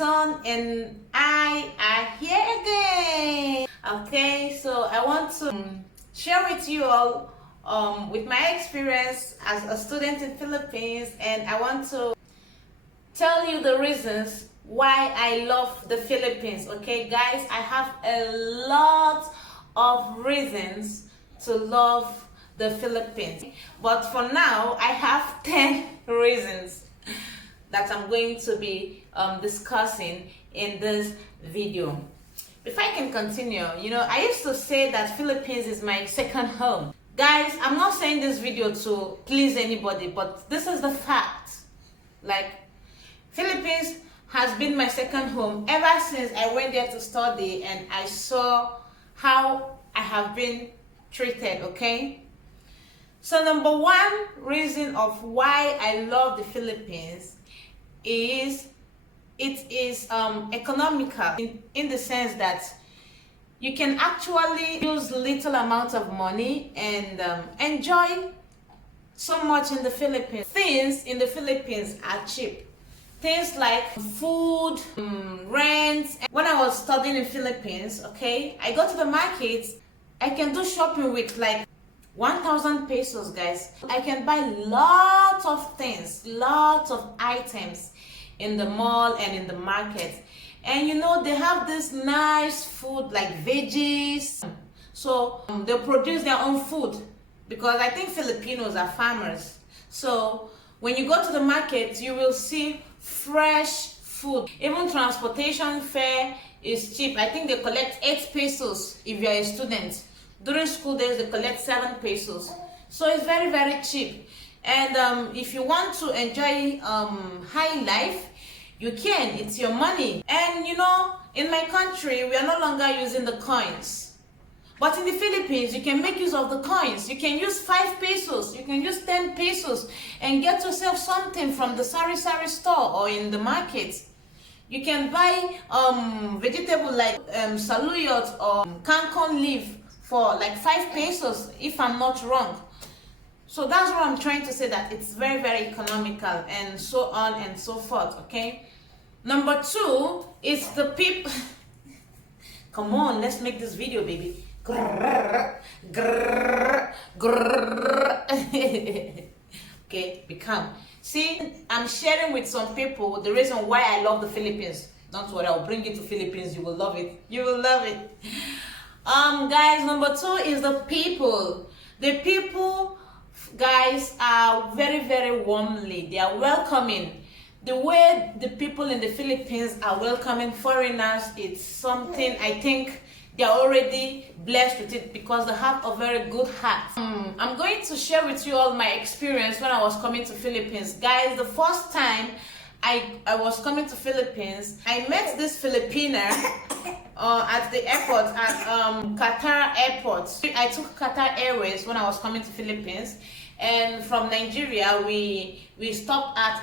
son and I are here again. Okay, so I want to share with you all with my experience as a student in Philippines, and I want to tell you the reasons why I love the Philippines. Okay guys, I have a lot of reasons to love the Philippines, but for now I have 10 reasons that I'm going to be discussing in this video. If I can continue, I used to say that Philippines is my second home. Guys, I'm not saying this video to please anybody, but this is the fact. Like, Philippines has been my second home ever since I went there to study and I saw how I have been treated, okay? So number one reason of why I love the Philippines is it is economical in the sense that you can actually use little amount of money and enjoy so much in the Philippines. Things in the Philippines are cheap. Things like food, rent. When I was studying in Philippines, okay, I go to the market, I can do shopping with like 1,000 pesos, guys. I can buy lots of things, lots of items in the mall and in the market. And they have this nice food like veggies. So they produce their own food because I think Filipinos are farmers. So when you go to the market, you will see fresh food. Even transportation fare is cheap. I think they collect 8 pesos if you're a student. During school days, they collect 7 pesos. So it's very, very cheap. And if you want to enjoy high life, you can. It's your money. And in my country, we are no longer using the coins. But in the Philippines, you can make use of the coins. You can use 5 pesos, you can use 10 pesos and get yourself something from the sari-sari store or in the market. You can buy vegetable like saluyot or kangkong leaf for like 5 pesos, if I'm not wrong. So that's what I'm trying to say, that it's very, very economical and so on and so forth, okay? Number 2 is the people. Come on, let's make this video, baby. Grrr, grrr, grrr. Okay, be calm. See, I'm sharing with some people the reason why I love the Philippines. Don't worry, I'll bring you to Philippines. You will love it. You will love it. Guys, number 2 is the people. The people, guys, are very, very warmly. They are welcoming. The way the people in the Philippines are welcoming foreigners, it's something I think they are already blessed with it because they have a very good heart. I'm going to share with you all my experience when I was coming to Philippines. Guys, the first time I was coming to Philippines, I met this Filipina at the airport, at Qatar airport. I took Qatar Airways when I was coming to Philippines, and from Nigeria we stopped at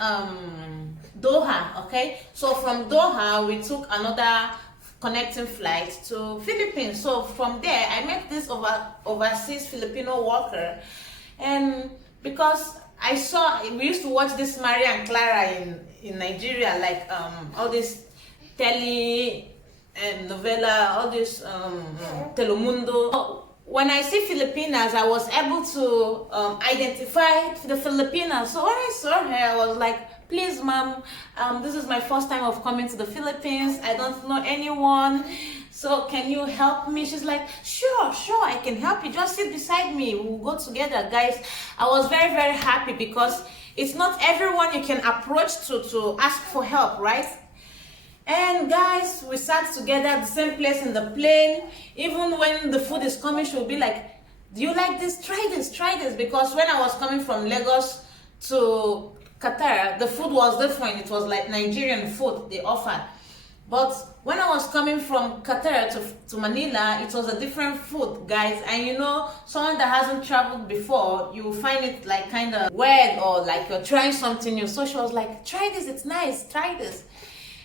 Doha, okay? So from Doha we took another connecting flight to Philippines. So from there I met this overseas Filipino worker, and because I saw, we used to watch this Maria and Clara in Nigeria, like all this tele and novela, all this Telemundo. When I see Filipinas, I was able to identify the Filipinas. So when I saw her, I was like, please ma'am, this is my first time of coming to the Philippines. I don't know anyone, so can you help me? She's like, sure, I can help you. Just sit beside me, we'll go together. Guys, I was very, very happy because it's not everyone you can approach to ask for help, right? And guys, we sat together at the same place in the plane. Even when the food is coming, she will be like, do you like this? Try this, because when I was coming from Lagos to Qatar, the food was different. It was like Nigerian food they offered. But when I was coming from Qatar to Manila, it was a different food, guys. And someone that hasn't traveled before, you will find it like kind of weird or like you're trying something new. So she was like, try this, it's nice, try this.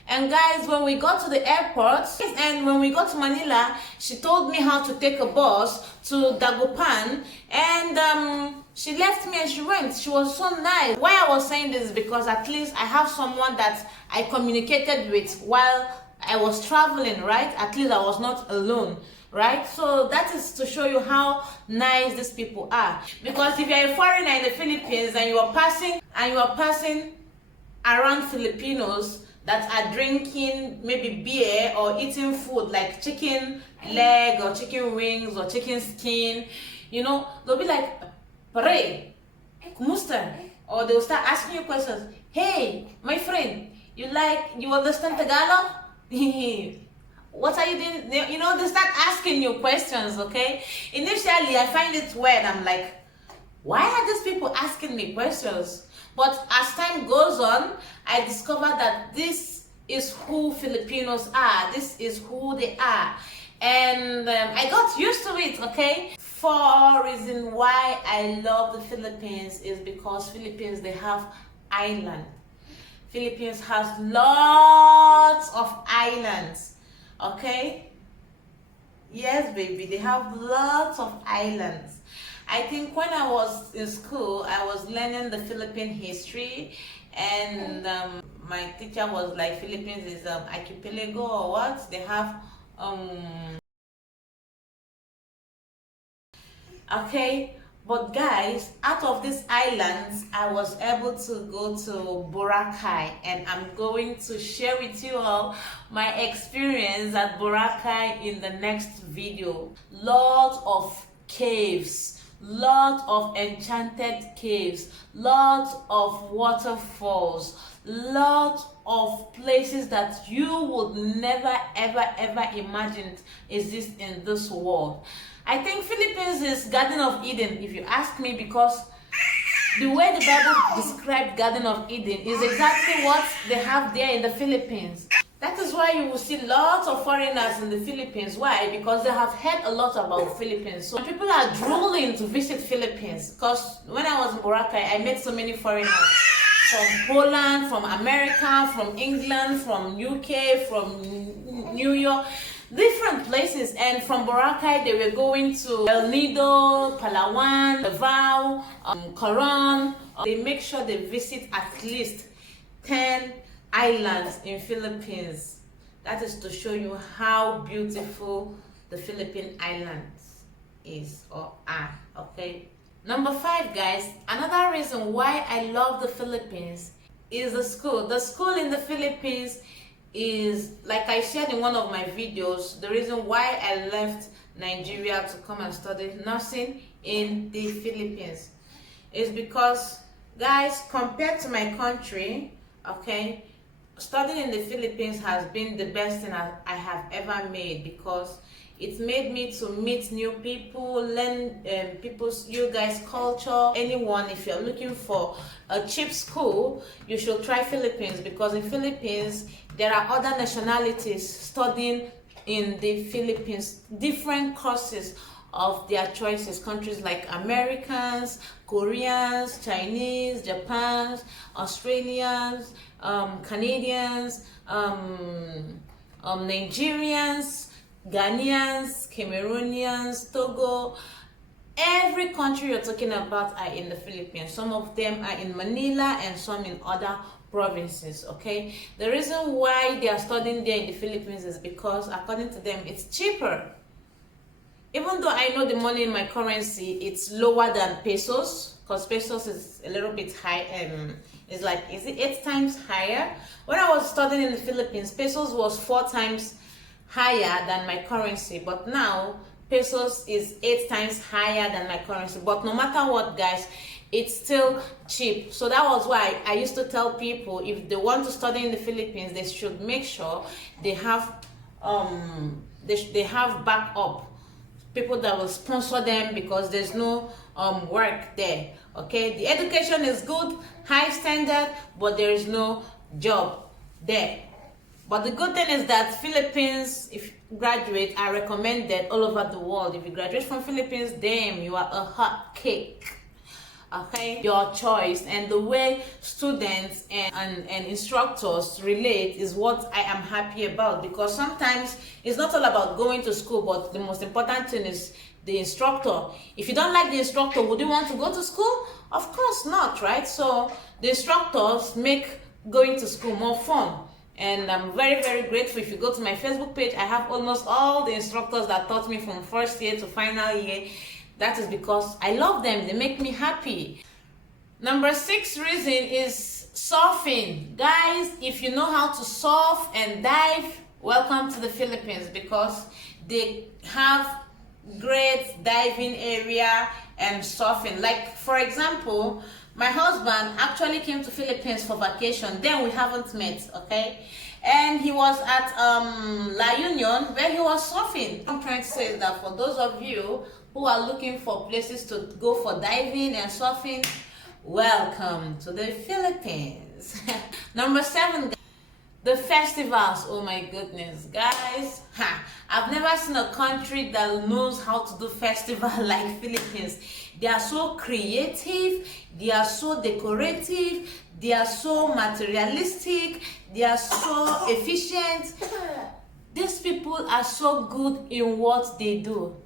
And guys, when we got to the airport and when we got to Manila, she told me how to take a bus to Dagupan, and She left me and she went. She was so nice. Why I was saying this is because at least I have someone that I communicated with while I was traveling, right? At least I was not alone, right? So that is to show you how nice these people are. Because if you're a foreigner in the Philippines and you are passing around Filipinos that are drinking maybe beer or eating food like chicken leg or chicken wings or chicken skin, you know, they'll be like, "Pare, kumusta?" Or they'll start asking you questions. "Hey, my friend, you understand Tagalog? What are you doing?" You know, they start asking you questions, okay? Initially, I find it weird. I'm like, why are these people asking me questions? But as time goes on, I discovered that this is who Filipinos are. This is who they are. And I got used to it, okay? For reason why I love the Philippines is because Philippines, they have island. Philippines has lots of islands, okay? Yes, baby, they have lots of islands. I think when I was in school, I was learning the Philippine history, and my teacher was like, Philippines is archipelago or what? They have okay. But guys, out of these islands, I was able to go to Boracay, and I'm going to share with you all my experience at Boracay in the next video. Lot of caves, lot of enchanted caves, lot of waterfalls, lot of places that you would never ever imagine exist in this world. I think Philippines is Garden of Eden, if you ask me, because the way the Bible described Garden of Eden is exactly what they have there in the Philippines. That is why you will see lots of foreigners in the Philippines. Why? Because they have heard a lot about Philippines. So people are drooling to visit Philippines. Because when I was in Boracay, I met so many foreigners from Poland, from America, from England, from UK, from New York, different places. And from Boracay, they were going to El Nido, Palawan, Davao, Coron. They make sure they visit at least 10 islands in Philippines. That is to show you how beautiful the Philippine Islands is or are, okay? Number 5, guys, another reason why I love the Philippines is the school. The school in the Philippines is, like I shared in one of my videos, the reason why I left Nigeria to come and study nursing in the Philippines is because, guys, compared to my country, okay, studying in the Philippines has been the best thing I have ever made, because it made me to meet new people, learn you guys' culture. Anyone, if you're looking for a cheap school, you should try Philippines, because in Philippines there are other nationalities studying in the Philippines, different courses of their choices. Countries like Americans, Koreans, Chinese, Japans, Australians, Canadians, Nigerians, Ghanaians, Cameroonians, Togo. Every country you're talking about are in the Philippines. Some of them are in Manila and some in other provinces, okay? The reason why they are studying there in the Philippines is because, according to them, it's cheaper. Even though I know the money in my currency, it's lower than pesos, because pesos is a little bit high, it's like, is it 8 times higher? When I was studying in the Philippines, pesos was 4 times higher than my currency, but now pesos is 8 times higher than my currency. But no matter what, guys, it's still cheap. So that was why I used to tell people, if they want to study in the Philippines, they should make sure they have they have backup people that will sponsor them, because there's no work there, okay? The education is good, high standard, but there is no job there. But the good thing is that Philippines, if you graduate, are recommended all over the world. If you graduate from Philippines, damn, you are a hot cake. Okay, your choice. And the way students and instructors relate is what I am happy about, because sometimes it's not all about going to school, but the most important thing is the instructor. If you don't like the instructor, would you want to go to school? Of course not, right? So the instructors make going to school more fun. And I'm very, very grateful. If you go to my Facebook page, I have almost all the instructors that taught me from first year to final year. That is because I love them. They make me happy. Number 6 reason is surfing. Guys, if you know how to surf and dive, welcome to the Philippines, because they have great diving area and surfing. Like, for example, my husband actually came to Philippines for vacation. Then we haven't met, okay? And he was at La Union, where he was surfing. I'm trying to say that for those of you who are looking for places to go for diving and surfing, welcome to the Philippines. Number 7, the festivals. Oh my goodness, guys. I've never seen a country that knows how to do festival like Philippines. They are so creative, they are so decorative, they are so materialistic, they are so efficient. These people are so good in what they do.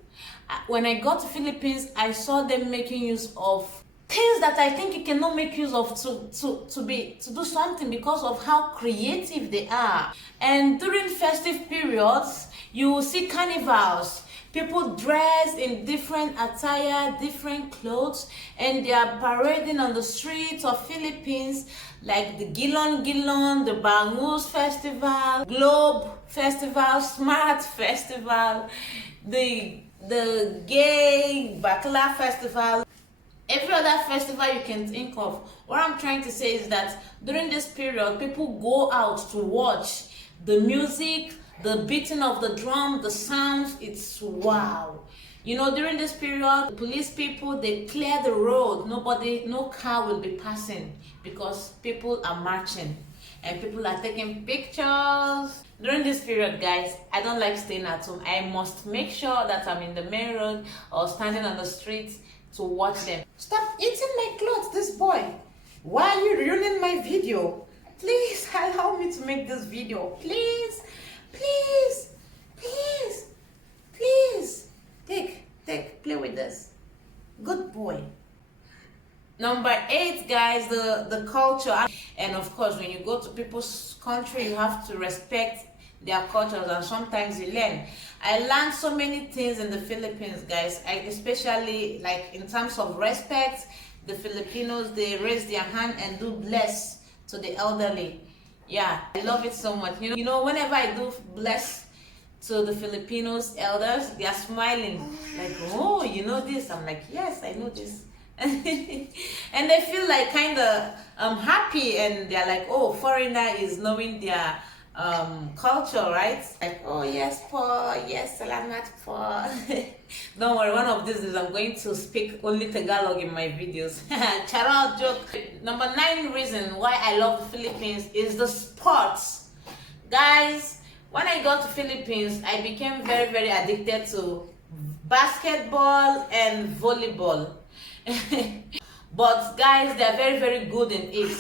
When I got to Philippines, I saw them making use of things that I think you cannot make use of to do something, because of how creative they are. And during festive periods, you will see carnivals. People dress in different attire, different clothes, and they are parading on the streets of Philippines, like the Gilon Gilon, the Bangus Festival, Globe Festival, Smart Festival, the Gay Bakla Festival, every other festival you can think of. What I'm trying to say is that during this period, people go out to watch the music, the beating of the drum, the sounds. It's wow. You know, during this period, police people, they clear the road. No car will be passing, because people are marching and people are taking pictures. During this period, guys, I don't like staying at home. I must make sure that I'm in the main road or standing on the streets to watch them. Stop eating my clothes, this boy. Why are you ruining my video? Please allow me to make this video. Please, please, please, please. Take, play with this. Good boy. Number 8, guys, the culture. And of course, when you go to people's country, you have to respect their cultures, and sometimes you learn. I learned so many things in the Philippines, guys. Especially like in terms of respect, the Filipinos, they raise their hand and do bless to the elderly. Yeah, I love it so much. You know, whenever I do bless to the Filipinos elders, they are smiling like, oh, you know this. I'm like, yes, I know this. And they feel like kind of happy, and they're like, oh, foreigner is knowing their culture, right? Like, oh yes, po, yes, salamat po. Don't worry, one of these days I'm going to speak only Tagalog in my videos. Charot joke. Number 9 reason why I love the Philippines is the sports. Guys, when I got to Philippines, I became very, very addicted to basketball and volleyball. But guys, they're very, very good in it.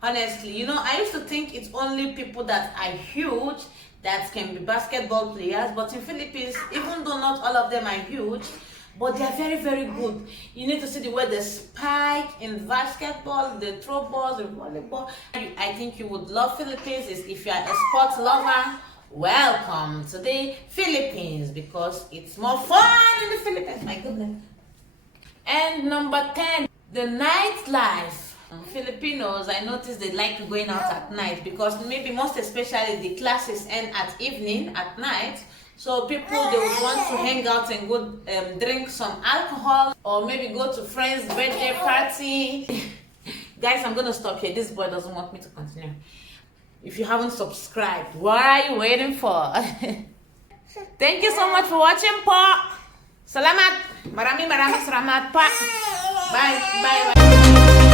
Honestly, you know, I used to think it's only people that are huge that can be basketball players, but in Philippines, even though not all of them are huge, but they're very, very good. You need to see the way they spike in basketball, they throw balls in volleyball. I think you would love Philippines. If you're a sports lover, welcome to the Philippines, because it's more fun in the Philippines. My goodness. And number 10, the nightlife. Filipinos, I noticed they like going out at night, because maybe most especially the classes end at evening, at night. So people, they would want to hang out and go drink some alcohol, or maybe go to friends' birthday party. Guys, I'm gonna stop here. This boy doesn't want me to continue. If you haven't subscribed, what are you waiting for? Thank you so much for watching po. Salamat. Maraming salamat pa. Bye. Bye.